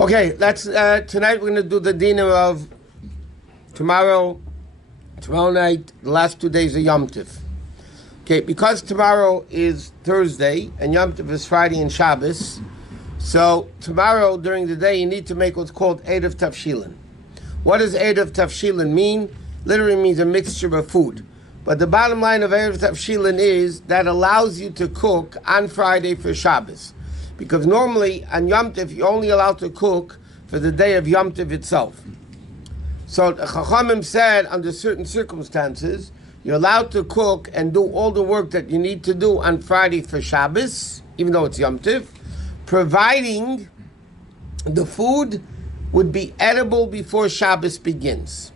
Okay, let's tonight we're going to do the dinner of tomorrow night, the last 2 days of Yom Tov. Okay, because tomorrow is Thursday and Yom Tov is Friday and Shabbos, so tomorrow during the day you need to make what's called Erev Tavshilin. What does Erev Tavshilin mean? Literally means a mixture of food. But the bottom line of Erev Tavshilin is that allows you to cook on Friday for Shabbos. Because normally on Yom Tov you're only allowed to cook for the day of Yom Tov itself. So the Chachamim said under certain circumstances you're allowed to cook and do all the work that you need to do on Friday for Shabbos, even though it's Yom Tov, providing the food would be edible before Shabbos begins.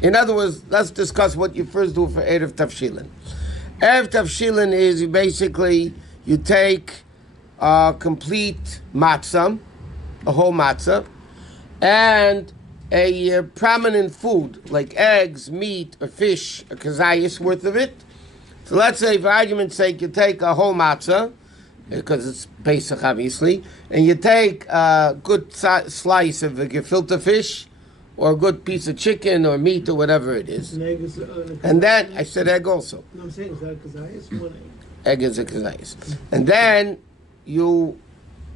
In other words, let's discuss what you first do for Erev Tavshilin. Erev Tavshilin is you take a complete matzah, a whole matzah, and a prominent food like eggs, meat, or fish, a kazayas worth of it. So let's say, for argument's sake, you take a whole matzah, because it's Pesach obviously, and you take a good slice of a gefilte fish, or a good piece of chicken or meat or whatever it is. An egg is and then, I said egg also. No, I'm saying, is that a kazayas? One egg. Egg is a kazayas. And then you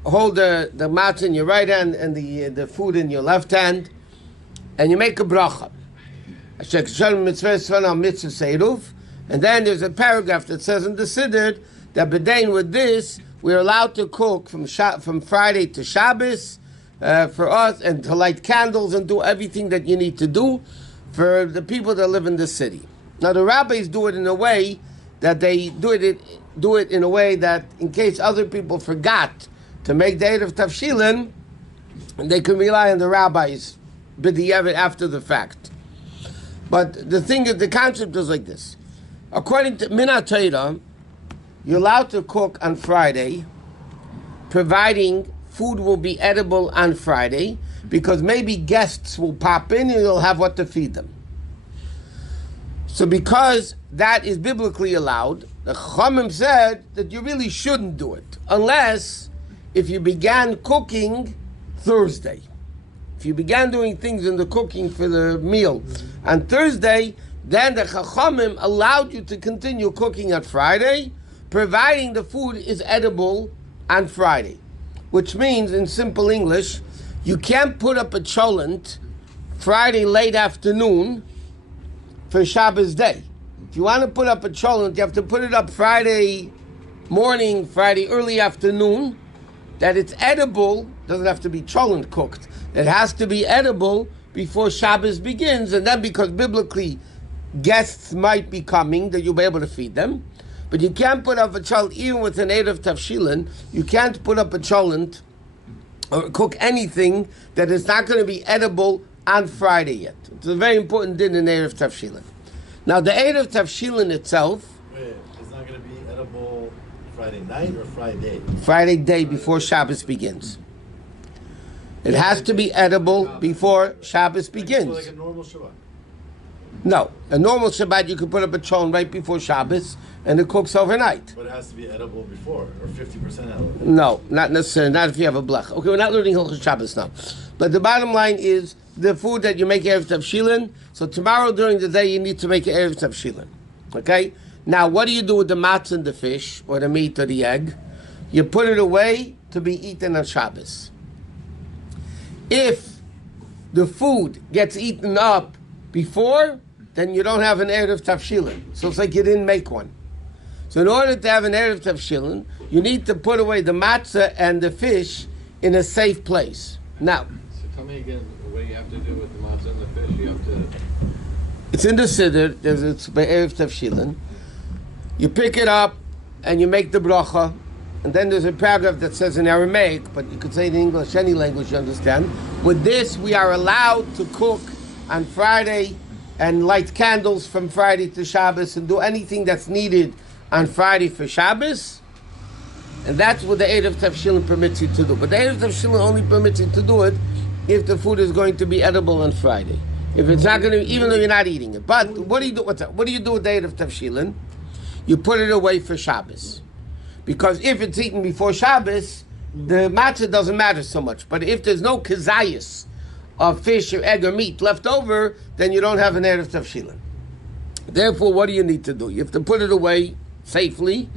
hold the matzah in your right hand and the food in your left hand, and you make a bracha. And then there's a paragraph that says in the Siddur that b'dain with this, we're allowed to cook from Friday to Shabbos for us, and to light candles and do everything that you need to do for the people that live in the city. Now the rabbis do it in a way that they do it in a way that in case other people forgot to make the Erev Tavshilin, they can rely on the rabbis b'diavad after the fact. But the concept is like this. According to Min HaTorah, you're allowed to cook on Friday, providing food will be edible on Friday, because maybe guests will pop in and you'll have what to feed them. So because that is biblically allowed, the Chachamim said that you really shouldn't do it, unless if you began cooking Thursday. If you began doing things in the cooking for the meal on Thursday, then the Chachamim allowed you to continue cooking on Friday, providing the food is edible on Friday. Which means, in simple English, you can't put up a cholent Friday late afternoon for Shabbos day. If you want to put up a cholent, you have to put it up Friday morning, Friday early afternoon, that it's edible. Doesn't have to be cholent cooked. It has to be edible before Shabbos begins, and then because biblically guests might be coming, that you'll be able to feed them. But you can't put up a cholent, even with an Erev Tavshilin, you can't put up a cholent or cook anything that is not going to be edible on Friday yet. It's a very important din in Erev Tavshilin. Now the Erev Tavshilin itself... Wait, it's not going to be edible Friday night or Friday? Friday day before Shabbos begins. It has to be edible before Shabbos begins. Like a normal Shabbat? No. A normal Shabbat, you can put up a cholent right before Shabbos, and it cooks overnight. But it has to be edible before, or 50% edible. No, not necessarily. Not if you have a blech. Okay, we're not learning Hilchos Shabbos now. But the bottom line is the food that you make Erev Tavshilin. So tomorrow during the day you need to make Erev Tavshilin. Okay? Now, what do you do with the matzah and the fish, or the meat or the egg? You put it away to be eaten on Shabbos. If the food gets eaten up before, then you don't have an Erev Tavshilin. So it's like you didn't make one. So in order to have an Erev Tavshilin, you need to put away the matzah and the fish in a safe place. Now, so tell me again, what do you have to do with the matzah and the fish? You have to... It's in the Siddur, it's by Erev Tavshilin. You pick it up and you make the bracha, and then there's a paragraph that says in Aramaic, but you could say it in English, any language you understand. With this, we are allowed to cook on Friday and light candles from Friday to Shabbos and do anything that's needed on Friday for Shabbos. And that's what the Erev Tavshilin permits you to do. But the Erev Tavshilin only permits you to do it if the food is going to be edible on Friday. If it's not going to, even though you're not eating it. But what do you do? What do you do with the Erev You put it away for Shabbos. Because if it's eaten before Shabbos, the matzah doesn't matter so much. But if there's no kazayas of fish or egg or meat left over, then you don't have an erev tavshilin. Therefore, what do you need to do? You have to put it away safely,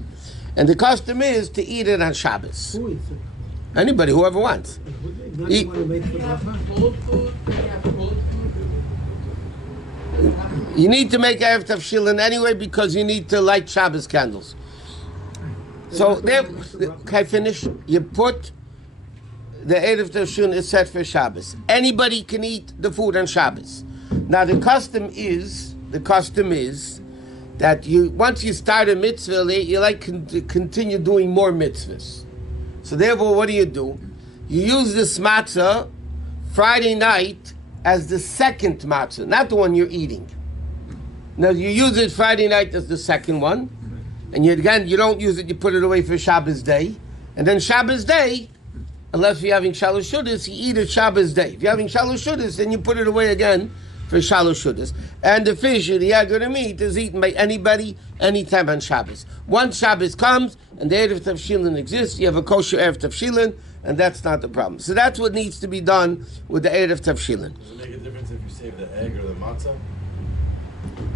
and the custom is to eat it on Shabbos. Who eats it? Anybody, whoever wants. Not Eat. the one who makes the bracha? You need to make erev tavshilin anyway because you need to light Shabbos candles. So there, can I finish? You put the erev tavshilin is set for Shabbos. Anybody can eat the food on Shabbos. Now the custom is that you once you start a mitzvah, you like to continue doing more mitzvahs. So therefore, what do? You use this matzah Friday night as the second matzah, not the one you're eating. Now you use it Friday night as the second one, and you don't use it. You put it away for Shabbos day, and then Shabbos day, unless you're having shalosh shudas, you eat it Shabbos day. If you're having shalosh shudas, then you put it away again for shalosh shudas. And the fish, the egg or the meat, is eaten by anybody, anytime on Shabbos. Once Shabbos comes and the erev tavshilin exists, you have a kosher erev tavshilin, and that's not the problem. So that's what needs to be done with the erev tavshilin. Does it make a difference if you save the egg or the matzah?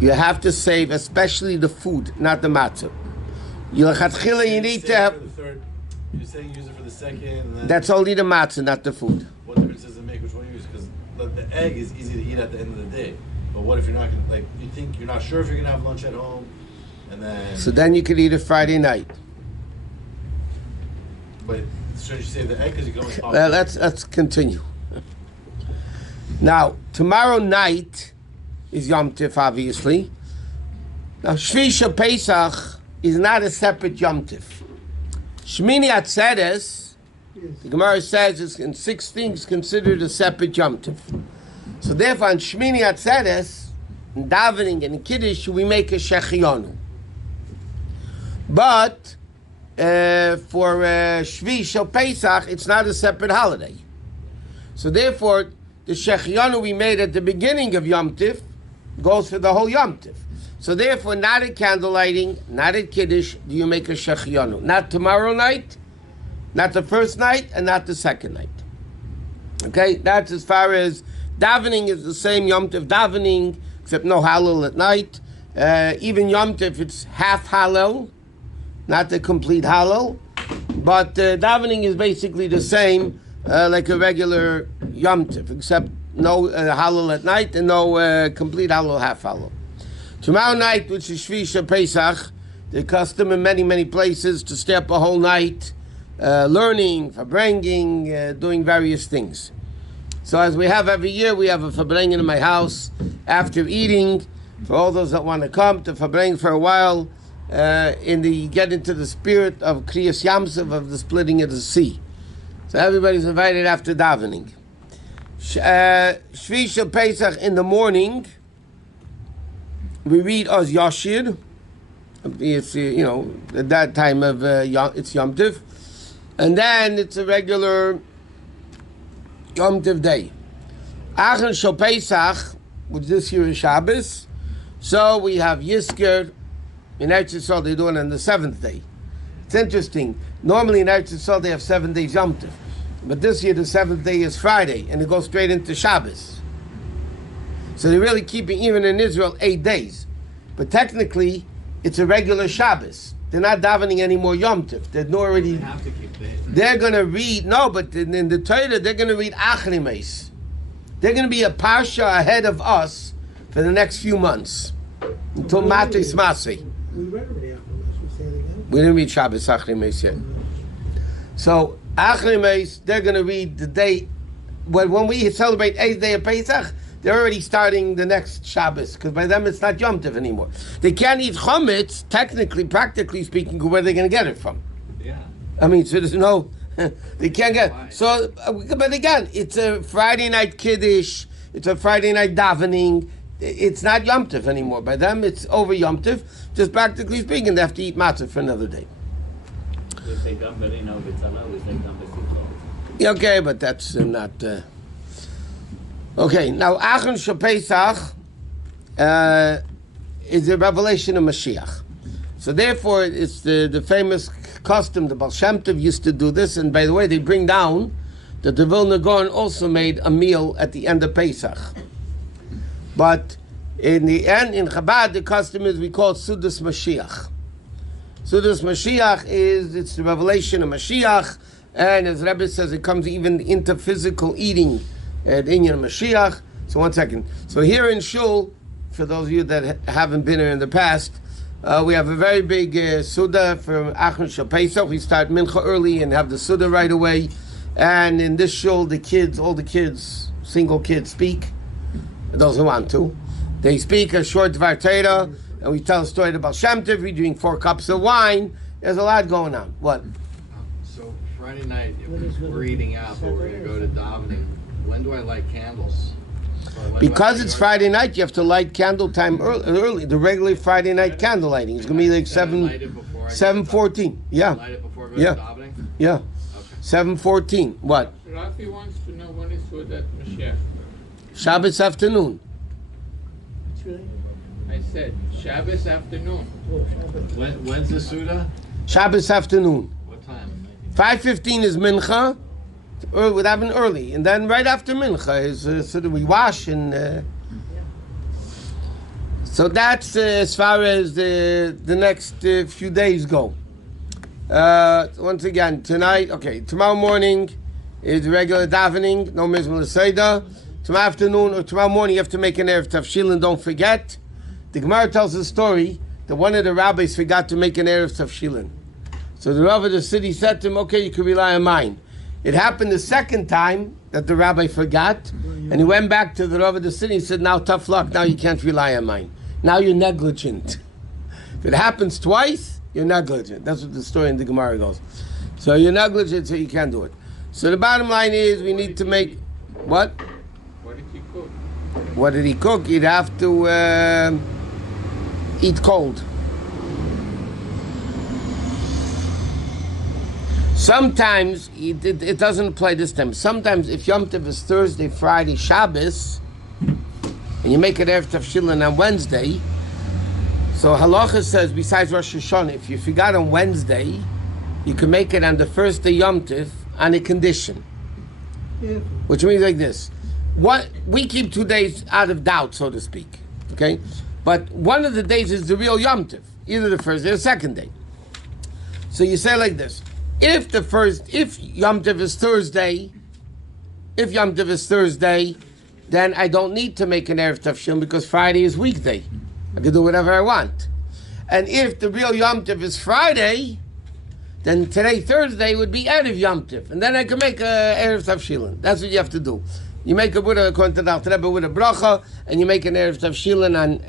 You have to save, especially the food, not the matzah. You need to have. You're saying use it for the second. And then That's only the matzah, not the food. what difference does it make which one you use? Because the egg is easy to eat at the end of the day. But what if you're not gonna, like, you think you're not sure if you're gonna have lunch at home, and then So then you could eat it Friday night. but should you save the egg because you can always pop Well, it? let's continue. Now, tomorrow night is Yom Tif, obviously. Now, Shvii Shel Pesach is not a separate Yom Tif. Shmini Atzeres, the Gemara says, is in 6 things considered a separate Yom Tif. So therefore, on Shmini Atzeres, in davening and in Kiddush, we make a Shechionu. But for Shvii Shel Pesach, it's not a separate holiday. So therefore, the Shechionu we made at the beginning of Yom Tif goes for the whole Yom Tif. So therefore, not at candle lighting, not at Kiddush, do you make a Shechionu. Not tomorrow night, not the first night, and not the second night. Okay, that's as far as davening is the same Yom Tif davening, except no Hallel at night. Even Yom Tif, it's half Hallel, not the complete Hallel. But davening is basically the same, like a regular Yom Tif, except no Hallel at night and no complete Hallel, half Hallel. Tomorrow night, which is Shvii Shel Pesach, the custom in many, many places to stay up a whole night, learning, farbrengen, doing various things. So as we have every year, we have a farbrengen in my house after eating, for all those that want to come to farbrengen for a while, get into the spirit of Kriyas Yamsov, of the splitting of the sea. So everybody's invited after davening. Shvii Shel Pesach in the morning, we read Oz Yashir. It's, at that time of it's Yom Tif. And then it's a regular Yom Tif day. Achon Shel Pesach, which this year is Shabbos. So we have Yizker. In Eretz Yisrael, they do it on the 7th day. It's interesting. Normally in Eretz Yisrael, they have 7 days Yom Tif. But this year, the 7th day is Friday, and it goes straight into Shabbos. So they're really keeping, even in Israel, 8 days. But technically, it's a regular Shabbos. They're not davening anymore Yom Tif. They're already. They have to keep it. They're going to read, no, but in the Torah, they're going to read Achrimes. They're going to be a parsha ahead of us for the next few months. Until Matis Masi. We read already after this. We say it again. We didn't read Shabbos Achrimes yet. So, Achrimes, they're going to read the day, when we celebrate 8th day of Pesach, they're already starting the next Shabbos, because by them it's not Yom Tov anymore. They can't eat chametz, technically, practically speaking, where they're going to get it from. Yeah. I mean, so there's no, they can't get it. So, but again, it's a Friday night Kiddush, it's a Friday night davening, it's not Yom Tov anymore. By them, it's over Yom Tov, just practically speaking, they have to eat matzah for another day. We say gam berina u'betzala, we say gam besimcha. Okay, but that's not... Okay, now Achon Shel Pesach is the revelation of Mashiach. So therefore, it's the famous custom. The Baal Shem Tov used to do this, and by the way, they bring down that the Vilna Gaon also made a meal at the end of Pesach. But in the end, in Chabad, the custom is we call it Sudas Mashiach. Sudas Mashiach it's the revelation of Mashiach, and as Rabbi says, it comes even into physical eating at Inyan Mashiach. So 1 second. So here in Shul, for those of you that haven't been here in the past, we have a very big Suda for Shvii Shel Pesach. We start Mincha early and have the Suda right away. And in this Shul, all the kids, single kids speak, those who want to. They speak a short Dvar Torah, and we tell a story about Shem Tov. We drink 4 cups of wine. There's a lot going on. What? So Friday night, if we're eating out, but we're going to go to davening, when do I light candles? Because it's Friday night, you have to light candle time early. The regular Friday night candle lighting is going to be like 7:14. Yeah. Light it before I go Yeah. to davening? Yeah. Okay. 7:14. What? Rafi wants to know when is Sudat Mashiach. Shabbos afternoon. I said Shabbos afternoon. When's the Suda? Shabbos afternoon. What time? 5:15 is Mincha. Would happen early, and then right after Mincha is so that we wash and. So that's as far as the next few days go. Once again, tomorrow morning is regular davening, no Mizmor Seder. Tomorrow afternoon or tomorrow morning you have to make an Erev Tafshilin, don't forget. The Gemara tells a story that one of the rabbis forgot to make an Erev Tafshilin. So the Rav of the city said to him, okay, you can rely on mine. It happened the second time that the rabbi forgot, and he went back to the Rav of the city and said, now tough luck, now you can't rely on mine. Now you're negligent. If it happens twice, you're negligent. That's what the story in the Gemara goes. So you're negligent, so you can't do it. So the bottom line is we need to make, what? What did he cook? What did he cook? He'd have to eat cold. Sometimes, it doesn't apply this time. Sometimes if Yom Tov is Thursday, Friday, Shabbos, and you make it Erev Tafshilin on Wednesday, so Halachos says, besides Rosh Hashanah, if you forgot on Wednesday, you can make it on the first day Yom Tov on a condition. Yeah. Which means like this. We keep 2 days out of doubt, so to speak. Okay? But one of the days is the real Yom Tov, either the first day or the second day. So you say like this. If Yom Tov is Thursday, then I don't need to make an Erev Tafshilin because Friday is weekday. I can do whatever I want. And if the real Yom Tov is Friday, then today, Thursday, would be Erev Yom Tov. And then I can make a Erev Tafshilin. That's what you have to do. You make a Buddha, according to the Alter Rebbe, with a bracha, and you make an Erev Tafshilin on,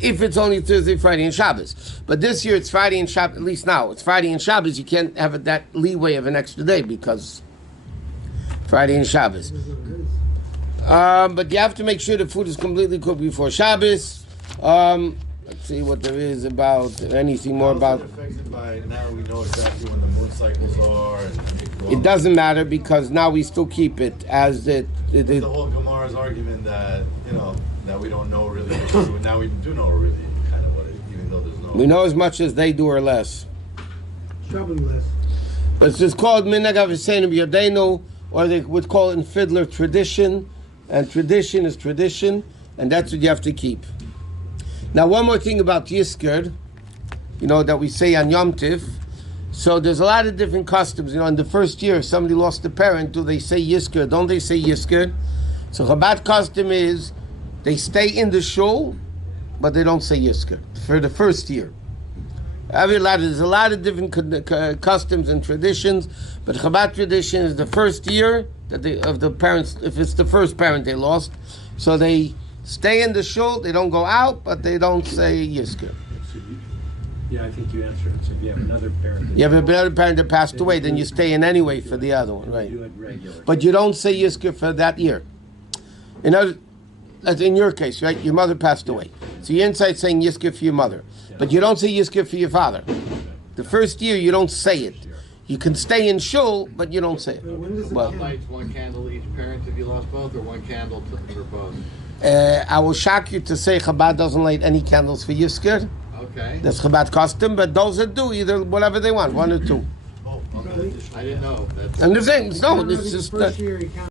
if it's only Thursday, Friday, and Shabbos. But this year it's Friday and Shabbos, at least now, it's Friday and Shabbos. You can't have that leeway of an extra day because Friday and Shabbos. But you have to make sure the food is completely cooked before Shabbos. Let's see what there is about, anything more about. Affected by, now we know exactly when the moon cycles are. And It doesn't matter because now we still keep it as the whole Gemara's argument that, that we don't know really. Now we do know really kind of what it, even though there's no. we know as much as they do or less. Probably less. But it's just called Minhag Aviseinu B'Yadeinu, or they would call it in Fiddler tradition, and tradition is tradition, and that's what you have to keep. Now, one more thing about Yizkor, that we say on Yom Tiv. So there's a lot of different customs. In the first year, if somebody lost a parent, do they say Yizkor? Don't they say Yizkor? So Chabad custom is they stay in the shul, but they don't say Yizkor for the first year. There's a lot of different customs and traditions, but Chabad tradition is the first year of the parents. If it's the first parent they lost, so they stay in the shul. They don't go out, but they don't say Yizkor. Yeah, I think you answered it. So if you have another parent, You have another parent that passed away, then you stay in anyway for the other one, right? do it regular. But you don't say Yizkor for that year. As in your case, right? Your mother passed away, so you're inside saying Yizkor for your mother, but you don't say Yizkor for your father. The first year you don't say it. You can stay in shul, but you don't say it. When does it Well, count? Lights one candle each parent if you lost both, or one candle for both? I will shock you to say Chabad doesn't light any candles for Yizkor. Okay. Okay. That's Chabad custom, but those that do either whatever they want, one or two. Oh, I didn't know. That's And the thing, no, Maybe it's the just first year he counts.